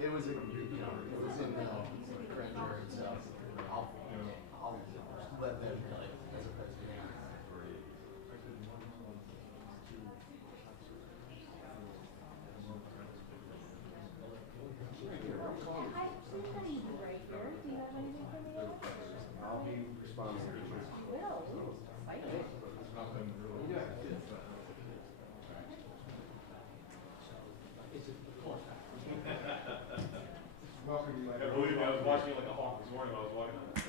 It was, it was in grand jury, so I'll let them tell you as opposed to me. Hi, please don't eat right here. Do you have anything for me? I'll be responsible. You will. Exciting. I believe me, I was watching it like a hawk this morning when I was walking on it.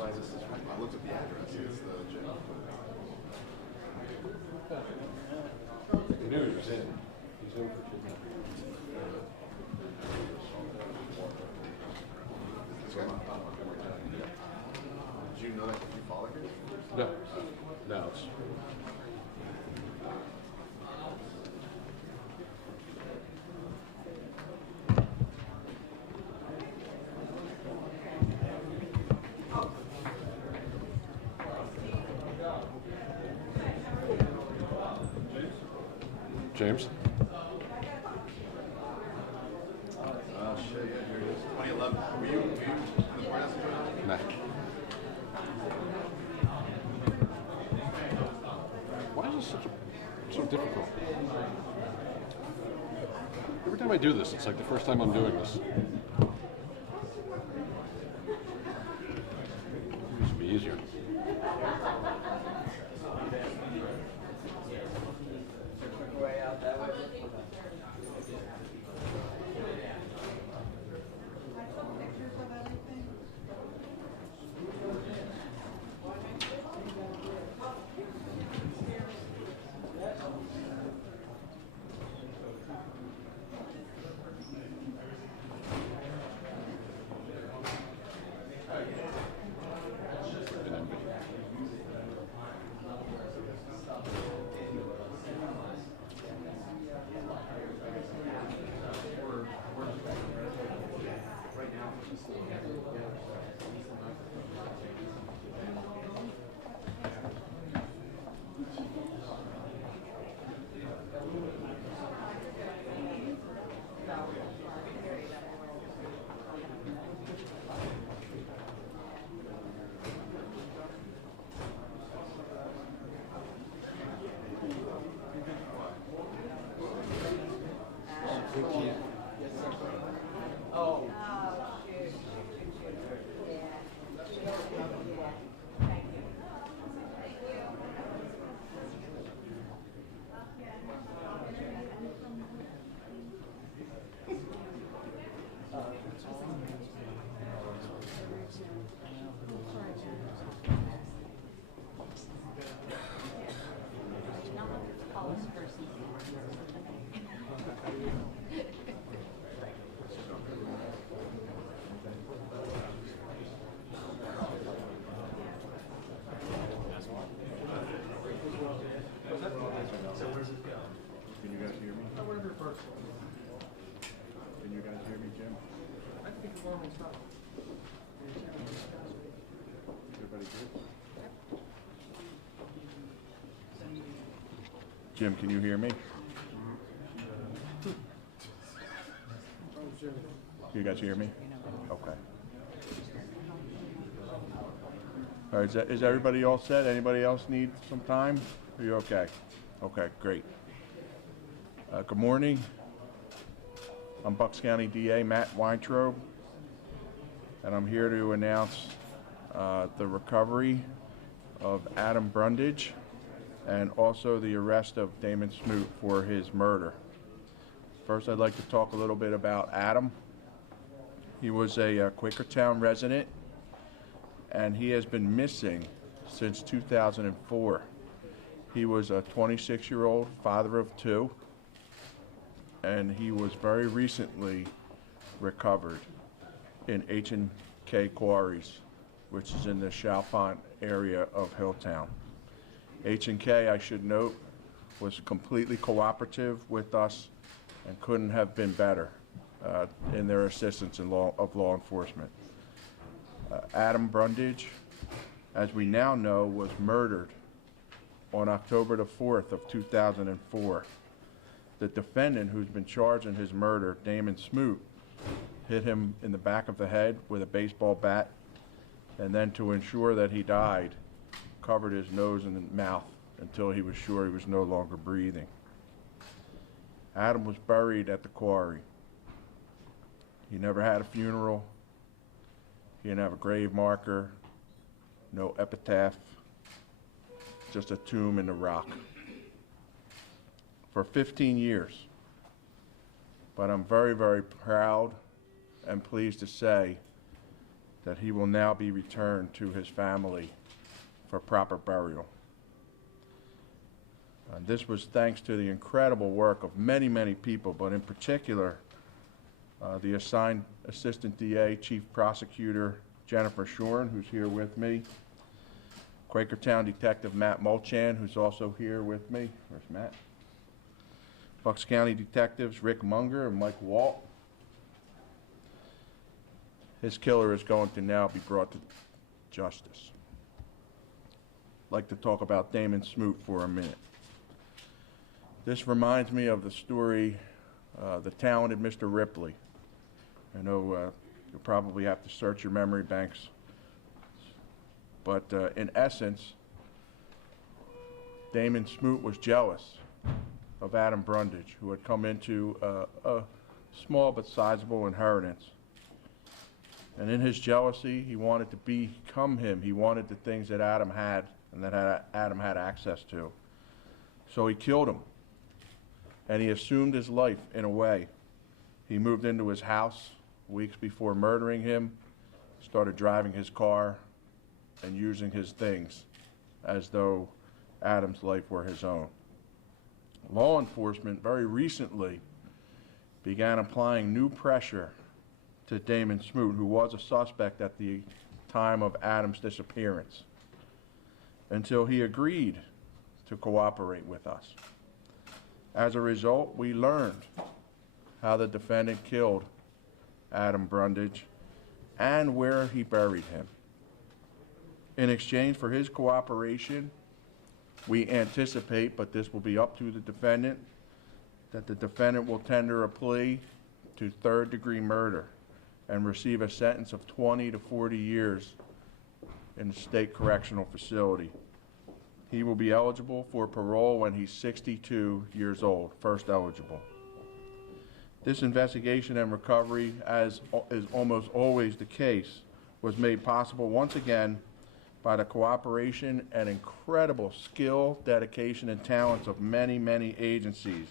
I looked at the address. It's the jail. I knew he was in. He's in for kidnapping. Did you know that you follow her? No. No, it's... James? Oh, shit, yeah, here it is. 2011. Were you in the courthouse? Nah. Why is this so difficult? Every time I do this, it's like the first time I'm doing this. It used to be easier. Way out that way. Can you guys hear me, Jim? I think it's normal stuff. Everybody good? Jim, can you hear me? You guys hear me? Okay. All right, is everybody all set? Anybody else need some time? Are you okay? Okay, great. Good morning. I'm Bucks County DA Matt Weintraub, and I'm here to announce the recovery of Adam Brundage and also the arrest of Damon Smoot for his murder. First, I'd like to talk a little bit about Adam. He was a Quakertown resident, and he has been missing since 2004. He was a 26-year-old father of two, and he was very recently recovered in H&K Quarries, which is in the Chalfont area of Hilltown. H&K, I should note, was completely cooperative with us and couldn't have been better in their assistance of law enforcement. Adam Brundage, as we now know, was murdered on October the 4th of 2004. The defendant, who's been charged in his murder, Damon Smoot, hit him in the back of the head with a baseball bat, and then to ensure that he died, covered his nose and mouth until he was sure he was no longer breathing. Adam was buried at the quarry. He never had a funeral. He didn't have a grave marker, no epitaph, just a tomb in the rock. For 15 years. But I'm very, very proud and pleased to say that he will now be returned to his family for proper burial. This was thanks to the incredible work of many, many people, but in particular, the assigned Assistant DA, Chief Prosecutor Jennifer Shorn, who's here with me, Quakertown Detective Matt Mulchan, who's also here with me. Where's Matt? Bucks County Detectives Rick Munger and Mike Walt. His killer is going to now be brought to justice. I'd like to talk about Damon Smoot for a minute. This reminds me of the story, The Talented Mr. Ripley. I know you'll probably have to search your memory banks, but in essence, Damon Smoot was jealous of Adam Brundage, who had come into a small but sizable inheritance. And in his jealousy, he wanted to become him. He wanted the things that Adam had and that Adam had access to. So he killed him. And he assumed his life in a way. He moved into his house weeks before murdering him, started driving his car and using his things as though Adam's life were his own. Law enforcement very recently began applying new pressure to Damon Smoot, who was a suspect at the time of Adam's disappearance, until he agreed to cooperate with us. As a result, we learned how the defendant killed Adam Brundage and where he buried him. In exchange for his cooperation, we anticipate, but this will be up to the defendant, that the defendant will tender a plea to third-degree murder and receive a sentence of 20 to 40 years in a state correctional facility. He will be eligible for parole when he's 62 years old, first eligible. This investigation and recovery, as is almost always the case, was made possible once again by the cooperation and incredible skill, dedication, and talents of many, many agencies.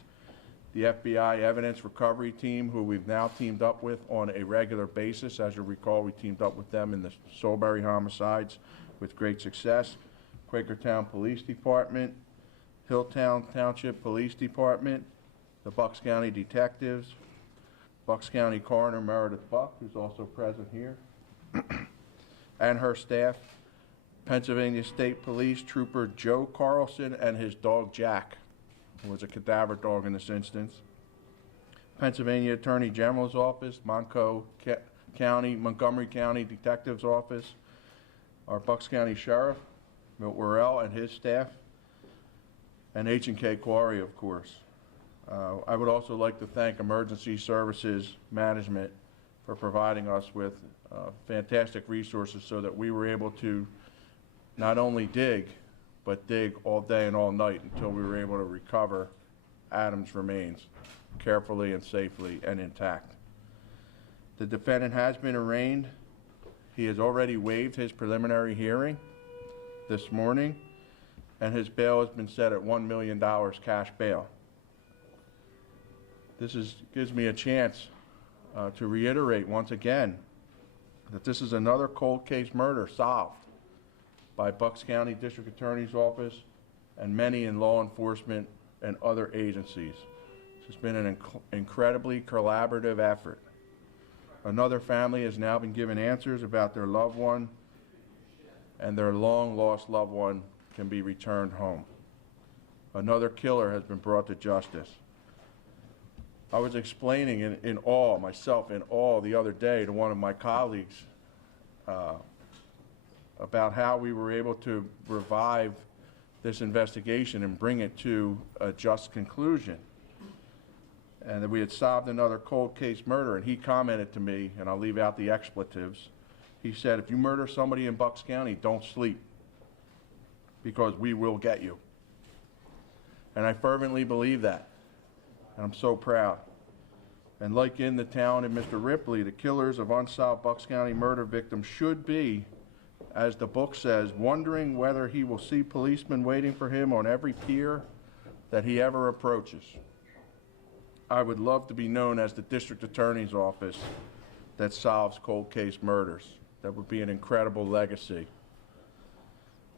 The FBI Evidence Recovery Team, who we've now teamed up with on a regular basis. As you recall, we teamed up with them in the Solebury homicides with great success. Quakertown Police Department, Hilltown Township Police Department, the Bucks County Detectives, Bucks County Coroner Meredith Buck, who's also present here, and her staff, Pennsylvania State Police Trooper Joe Carlson and his dog Jack, who was a cadaver dog in this instance, Pennsylvania Attorney General's Office, Montgomery County Detective's Office, our Bucks County Sheriff, Milt Worrell and his staff, and H&K Quarry, of course. I would also like to thank Emergency Services Management for providing us with fantastic resources so that we were able to not only dig, but dig all day and all night until we were able to recover Adam's remains carefully and safely and intact. The defendant has been arraigned. He has already waived his preliminary hearing this morning, and his bail has been set at $1 million cash bail. This gives me a chance to reiterate once again that this is another cold case murder solved by Bucks County District Attorney's Office and many in law enforcement and other agencies. This has been an incredibly collaborative effort. Another family has now been given answers about their loved one, and their long-lost loved one can be returned home. Another killer has been brought to justice. I was explaining in awe, myself in awe, the other day to one of my colleagues about how we were able to revive this investigation and bring it to a just conclusion, and that we had solved another cold case murder. And he commented to me, and I'll leave out the expletives, he said, if you murder somebody in Bucks County, don't sleep, because we will get you. And I fervently believe that, and I'm so proud. And like in the town of Mr. Ripley, the killers of unsolved Bucks County murder victims should be, as the book says, wondering whether he will see policemen waiting for him on every pier that he ever approaches. I would love to be known as the district attorney's office that solves cold case murders. That would be an incredible legacy.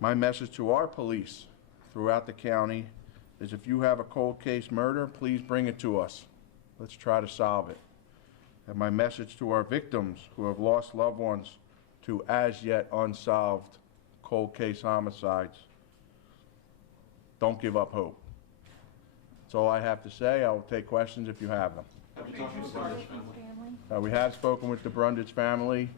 My message to our police throughout the county is, if you have a cold case murder, please bring it to us. Let's try to solve it. And my message to our victims who have lost loved ones to as yet unsolved cold case homicides, don't give up hope. That's all I have to say. I will take questions if you have them. Have you talked to the Brundage family? We have spoken with the Brundage family.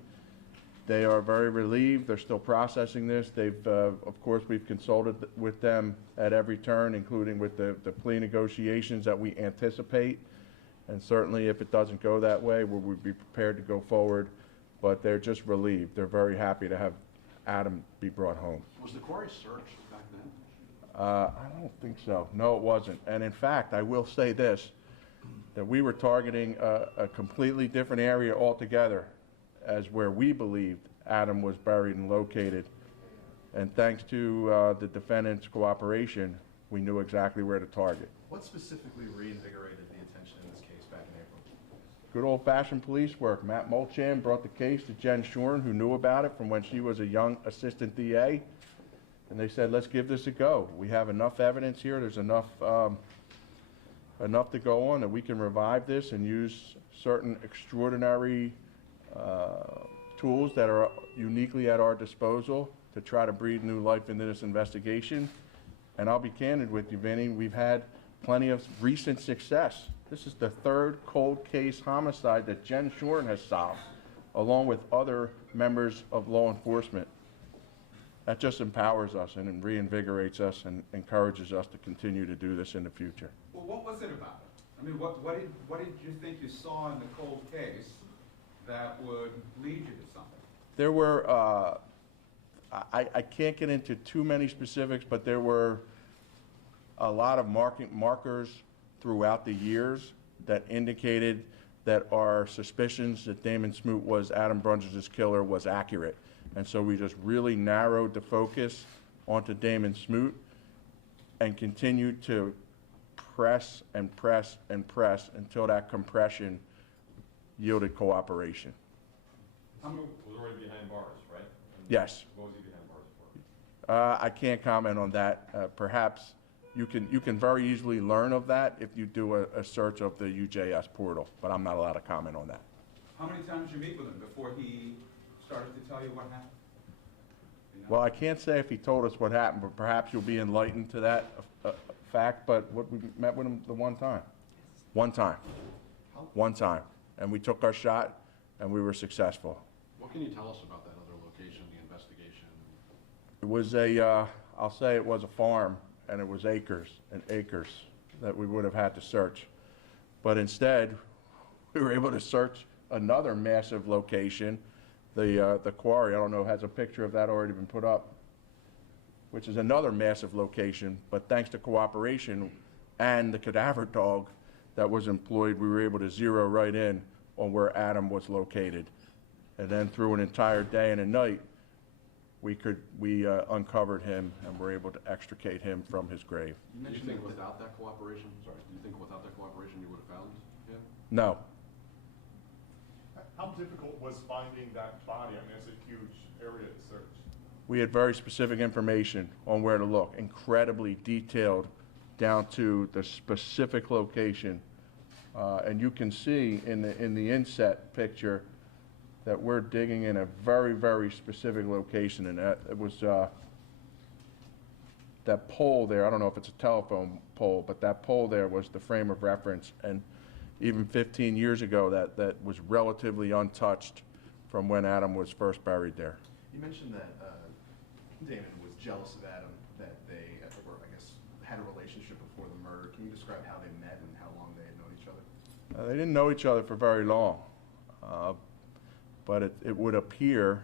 They are very relieved. They're still processing this. They've, of course, we've consulted with them at every turn, including with the plea negotiations that we anticipate. And certainly if it doesn't go that way, we would be prepared to go forward. But they're just relieved. They're very happy to have Adam be brought home. Was the quarry searched back then? I don't think so. No, it wasn't. And in fact, I will say this, that we were targeting a completely different area altogether as where we believed Adam was buried and located. And thanks to the defendant's cooperation, we knew exactly where to target. What specifically reinvigorated the attention in this case back in April? Good old-fashioned police work. Matt Mulchan brought the case to Jen Shorn, who knew about it from when she was a young assistant DA. And they said, let's give this a go. We have enough evidence here. There's enough to go on that we can revive this and use certain extraordinary tools that are uniquely at our disposal to try to breathe new life into this investigation. And I'll be candid with you, Vinny, we've had plenty of recent success. This is the third cold case homicide that Jen Shorn has solved, along with other members of law enforcement. That just empowers us and reinvigorates us and encourages us to continue to do this in the future. Well, what was it about it? I mean, what did you think you saw in the cold case that would lead you to something? There were, I can't get into too many specifics, but there were a lot of markers throughout the years that indicated that our suspicions that Damon Smoot was Adam Brundage's killer was accurate. And so we just really narrowed the focus onto Damon Smoot and continued to press and press and press until that compression yielded cooperation. Was already behind bars, right? Yes. What was he behind bars for? I can't comment on that. Perhaps you can very easily learn of that if you do a search of the UJS portal, but I'm not allowed to comment on that. How many times did you meet with him before he started to tell you what happened? You know? Well, I can't say if he told us what happened, but perhaps you'll be enlightened to that fact. But we met with him the one time. One time. one time. And we took our shot, and we were successful. What can you tell us about that other location, the investigation? It was I'll say it was a farm, and it was acres and acres that we would have had to search. But instead, we were able to search another massive location, the quarry. I don't know, has a picture of that already been put up? Which is another massive location, but thanks to cooperation and the cadaver dog that was employed, we were able to zero right in on where Adam was located. And then through an entire day and a night, we uncovered him and were able to extricate him from his grave. Do you think without that cooperation, you would have found him? No. How difficult was finding that body? I mean, it's a huge area to search. We had very specific information on where to look, incredibly detailed down to the specific location. And you can see in the inset picture that we're digging in a very, very specific location. And it was that pole there. I don't know if it's a telephone pole, but that pole there was the frame of reference. And even 15 years ago, that was relatively untouched from when Adam was first buried there. You mentioned that Damon was jealous of Adam, that they, or I guess, had a relationship before the murder. Can you describe how they met and how long they had known each other? They didn't know each other for very long, but it would appear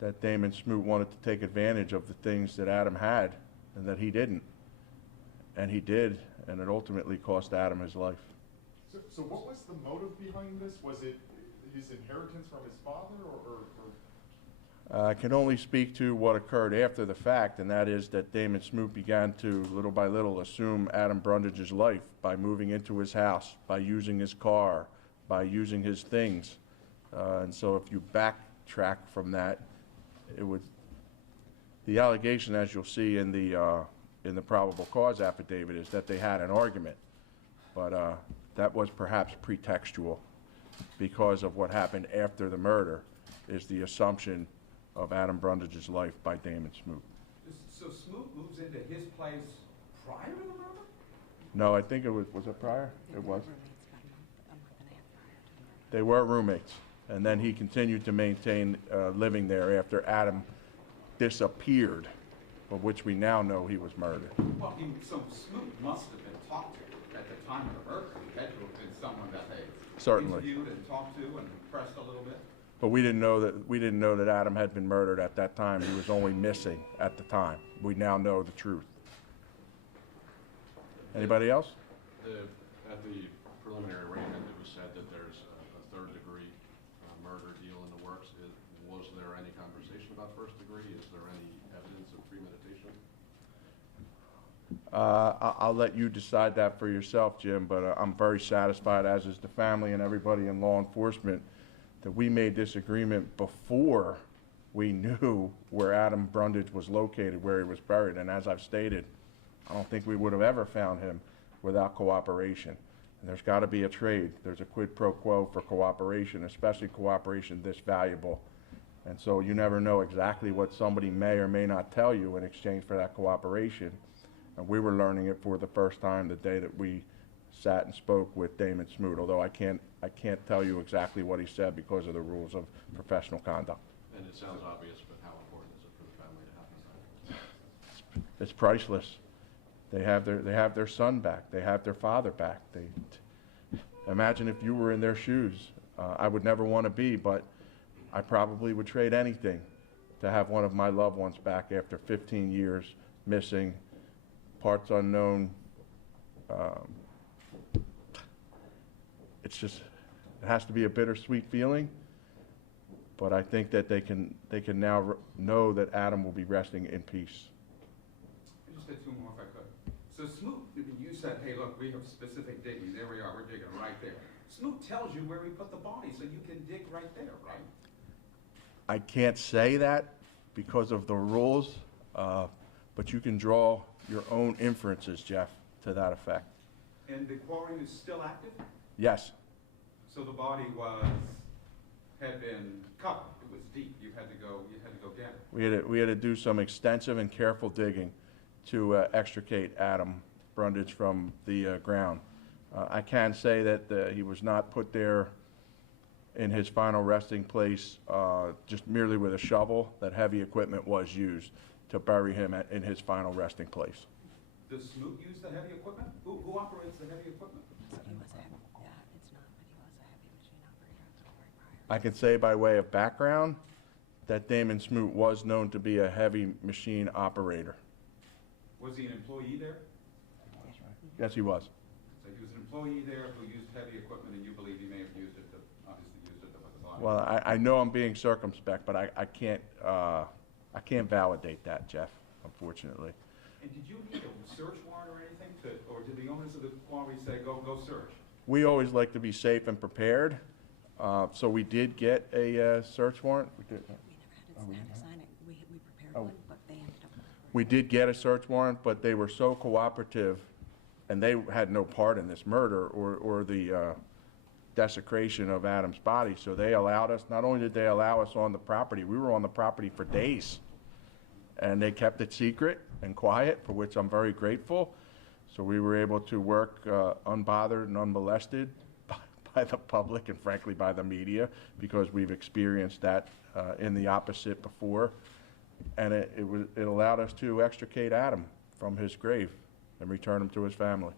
that Damon Smoot wanted to take advantage of the things that Adam had and that he didn't. And he did, and it ultimately cost Adam his life. So what was the motive behind this? Was it his inheritance from his father, or? I can only speak to what occurred after the fact, and that is that Damon Smoot began to, little by little, assume Adam Brundage's life by moving into his house, by using his car, by using his things. And so if you backtrack from that, the allegation, as you'll see in the probable cause affidavit, is that they had an argument. But that was perhaps pretextual because of what happened after the murder, is the assumption of Adam Brundage's life by Damon Smoot. So Smoot moves into his place prior to the murder? No, I think it was it prior? It was. They were roommates, and then he continued to maintain living there after Adam disappeared, of which we now know he was murdered. Well, so Smoot must have been talked to at the time of the murder. He had to have been someone that they Certainly. interviewed and talked to and pressed a little bit. But we didn't know that Adam had been murdered at that time. He was only missing at the time. We now know the truth. Anybody else? At the preliminary arraignment, it was said that there's a third-degree murder deal in the works. Was there any conversation about first degree? Is there any evidence of premeditation? I'll let you decide that for yourself, Jim, but I'm very satisfied, as is the family and everybody in law enforcement, that we made this agreement before we knew where Adam Brundage was located, where he was buried. And as I've stated, I don't think we would have ever found him without cooperation. And there's got to be a trade. There's a quid pro quo for cooperation, especially cooperation this valuable. And so you never know exactly what somebody may or may not tell you in exchange for that cooperation. And we were learning it for the first time the day that we sat and spoke with Damon Smoot, although I can't tell you exactly what he said because of the rules of professional conduct. And it sounds obvious, but how important is it for the family to have him back? It's priceless. They have their son back. They have their father back. Imagine if you were in their shoes. I would never want to be, but I probably would trade anything to have one of my loved ones back after 15 years missing, parts unknown. It has to be a bittersweet feeling, but I think that they can now know that Adam will be resting in peace. I just had two more if I could. So Smoot, you said, hey, look, we have specific digging. There we are, we're digging right there. Smoot tells you where we put the body, so you can dig right there, right? I can't say that because of the rules, but you can draw your own inferences, Jeff, to that effect. And the quarry is still active? Yes. So the body had been covered. It was deep. You had to go get it. We had to do some extensive and careful digging to extricate Adam Brundage from the ground. I can say that he was not put there in his final resting place just merely with a shovel. That heavy equipment was used to bury him in his final resting place. Does Smoot use the heavy equipment? Who operates the heavy equipment? He was a, yeah, it's not, but he was a heavy machine operator at the quarry prior. I can say by way of background that Damon Smoot was known to be a heavy machine operator. Was he an employee there? Yes, he was. So he was an employee there who used heavy equipment, and you believe he may have used it to, obviously used it to put the body? Well, I know I'm being circumspect, but I can't validate that, Jeff, unfortunately. And did you need a search warrant or anything to, or did the owners of the quarry say, go search? We always like to be safe and prepared, so we did get a search warrant. We did. We never had to sign it. We prepared Oh. one, but they ended up. We did get a search warrant, but they were so cooperative, and they had no part in this murder or the desecration of Adam's body. So they allowed us, not only did they allow us on the property, we were on the property for days. And they kept it secret and quiet, for which I'm very grateful. So we were able to work unbothered and unmolested by the public and frankly by the media, because we've experienced that in the opposite before. And it allowed us to extricate Adam from his grave and return him to his family.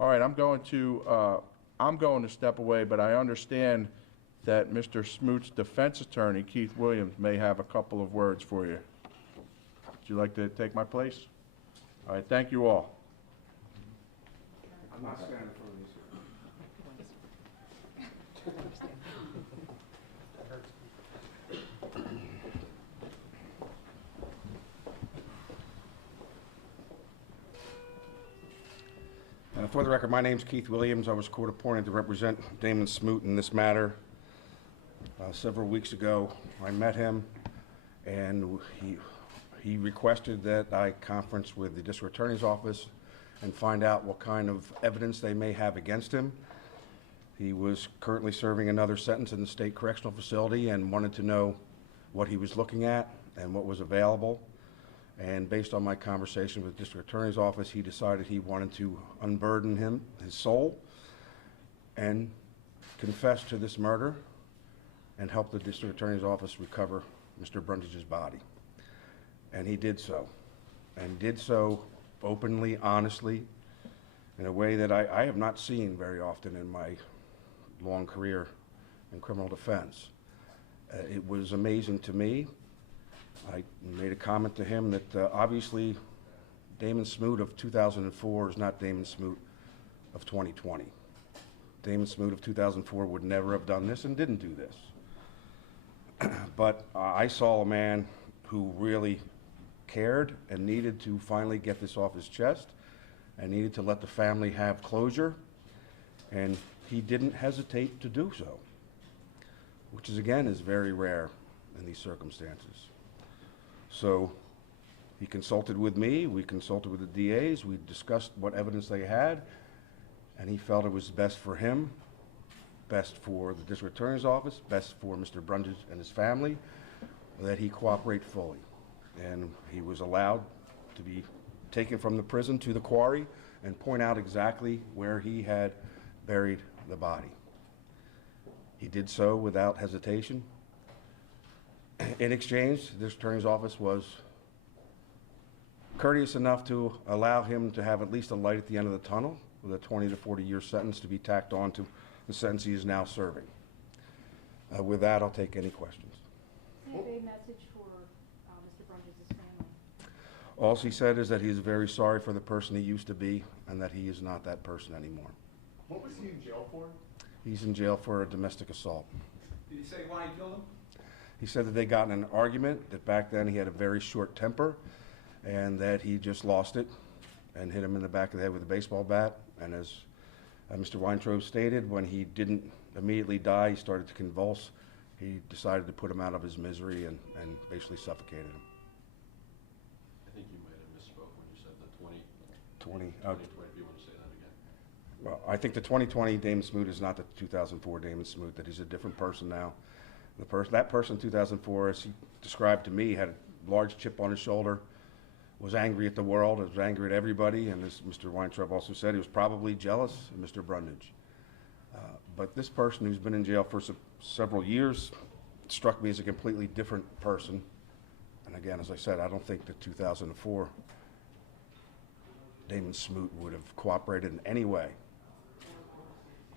All right, I'm going to step away, but I understand that Mr. Smoot's defense attorney, Keith Williams, may have a couple of words for you. Would you like to take my place? All right, thank you all. I'm not standing for this. For the record, my name's Keith Williams. I was court appointed to represent Damon Smoot in this matter. Several weeks ago, I met him, and he requested that I conference with the district attorney's office and find out what kind of evidence they may have against him. He was currently serving another sentence in the state correctional facility and wanted to know what he was looking at and what was available. And based on my conversation with the district attorney's office, he decided he wanted to unburden his soul, and confess to this murder and help the district attorney's office recover Mr. Brundage's body. And he did so, and did so openly, honestly, in a way that I have not seen very often in my long career in criminal defense. It was amazing to me. I made a comment to him that obviously Damon Smoot of 2004 is not Damon Smoot of 2020. Damon Smoot of 2004 would never have done this and didn't do this. But I saw a man who really cared and needed to finally get this off his chest and needed to let the family have closure, and he didn't hesitate to do so, which is, again, is very rare in these circumstances. So he consulted with me, we consulted with the DAs, we discussed what evidence they had, and he felt it was best for him, best for the district attorney's office, best for Mr. Brundage and his family, that he cooperate fully. And he was allowed to be taken from the prison to the quarry and point out exactly where he had buried the body. He did so without hesitation. In exchange, the district attorney's office was courteous enough to allow him to have at least a light at the end of the tunnel with a 20 to 40 year sentence to be tacked on to the sentence he is now serving. With that, I'll take any questions. Do you have a message for Mr. Brundage's family? All he said is that he is very sorry for the person he used to be and that he is not that person anymore. What was he in jail for? He's in jail for a domestic assault. Did he say why he killed him? He said that they got in an argument, that back then he had a very short temper, and that he just lost it and hit him in the back of the head with a baseball bat. And as Mr. Weintraub stated, when he didn't immediately die, he started to convulse. He decided to put him out of his misery and basically suffocated him. I think you might have misspoke when you said the 20. 2020, if you want to say that again. Well, I think the 2020 Damon Smoot is not the 2004 Damon Smoot, that he's a different person now. That person in 2004, as he described to me, had a large chip on his shoulder, was angry at the world, was angry at everybody, and as Mr. Weintraub also said, he was probably jealous of Mr. Brundage. But this person who's been in jail for several years struck me as a completely different person. And again, as I said, I don't think that 2004 Damon Smoot would have cooperated in any way.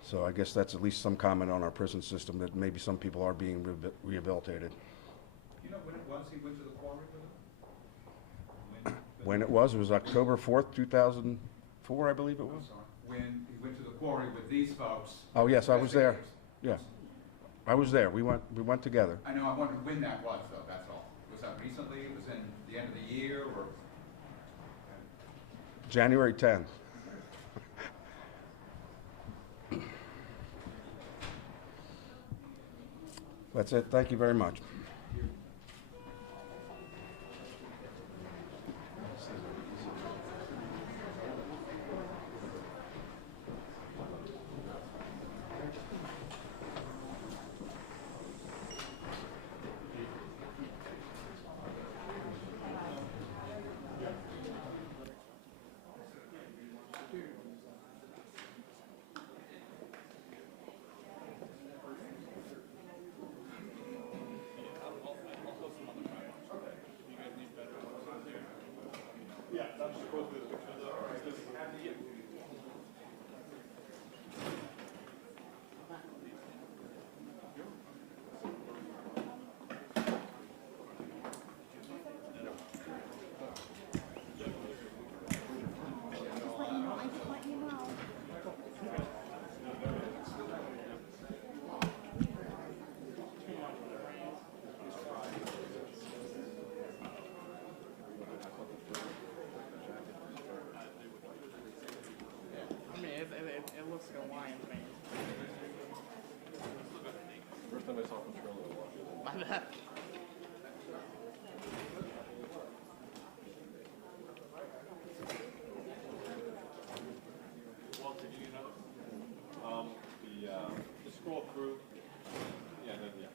So I guess that's at least some comment on our prison system, that maybe some people are being rehabilitated. You know when it was he went to the quarry with him? When it was October 4th, 2004, I believe it was. I'm sorry. When he went to the quarry with these folks. Oh, yes, I was there. Yeah, I was there. We went together. I know, I wondered when that was, though, that's all. Was that recently? It was in the end of the year, or? January 10th. That's it. Thank you very much. It looks like a lion to me. First time I saw Patrollo. My bad. Walter, do you know? The scroll through. Yeah, then, yeah.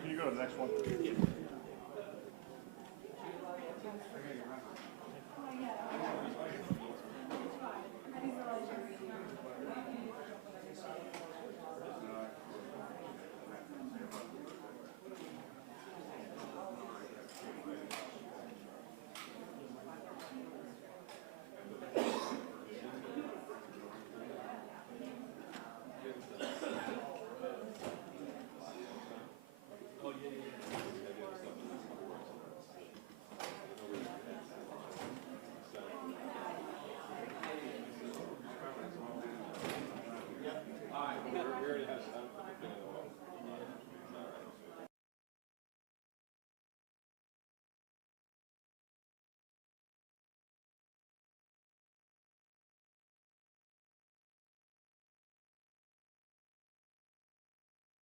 Can you go to the next one?